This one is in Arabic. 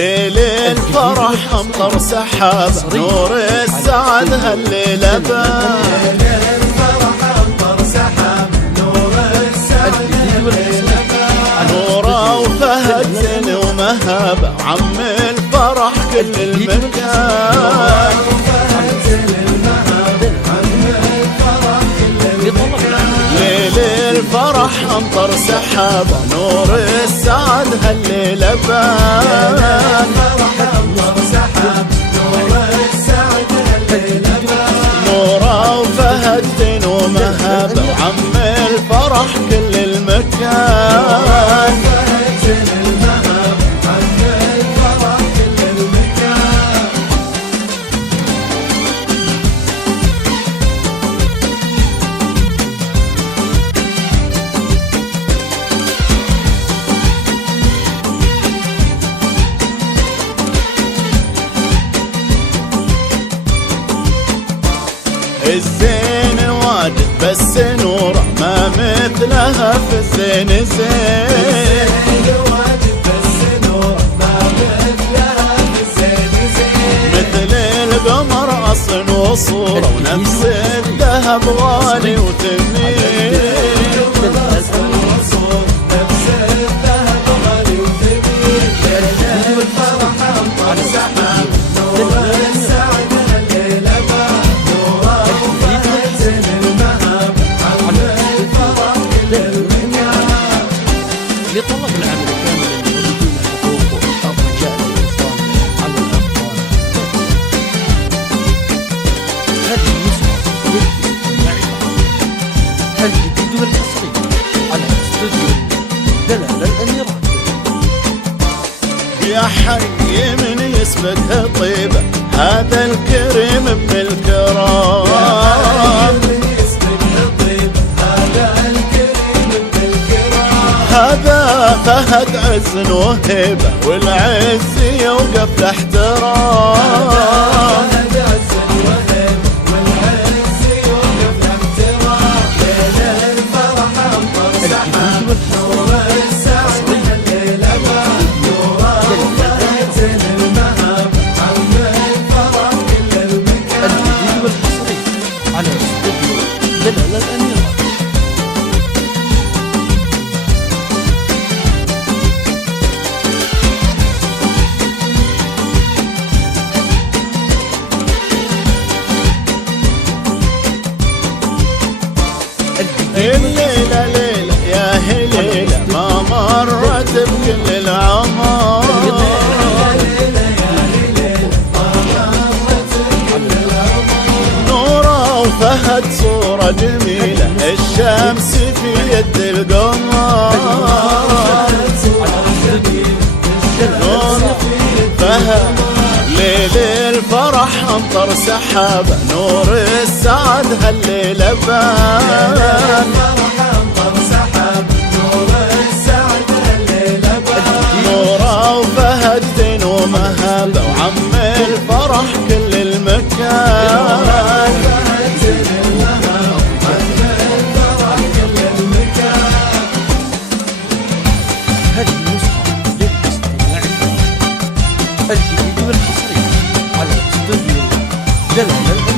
ليل الفرح امطر سحاب، نور السعد هالليلة بان. ليل الفرح امطر سحاب، نور السعد هالليلة بان. نوره وفهد زين ومهاب، عم الفرح كل المكان. ليل الفرح امطر سحاب، نور السعد هالليلة بان. نوره وفهد زين ومهاب، وعم الفرح كل المكان. الزين واجد بس نوره ما مثلها في الزين زين. مثل القمر اصل وصوره، ونفس الذهب غالي وثمين. لطلب العمل كامل بدون حقوق الرجال والنساء على الأطفال. هذه النسخة الجديد والحصري على استوديو دلال الأميرات. يا حي من يسبقها طيبة، هذا الكريم ابن الكرام. هذا فهد عز وهيبة، والعز يوقف لاحترام. الجديد والحصري على استوديو دلال الأميرات. الليلة ليلة يا هليلة ما مرت بكل العمر. نوره وفهد صورة جميلة، الشمس في يد القمر. نوره فهد ليل الفرح امطر سحابة، نور السعد هالليلة بان. نوره وفهد زين ومهابة، وعم الفرح كل المكان. هذه النسخة للاستماع الجديد والحصري على استوديو دلال.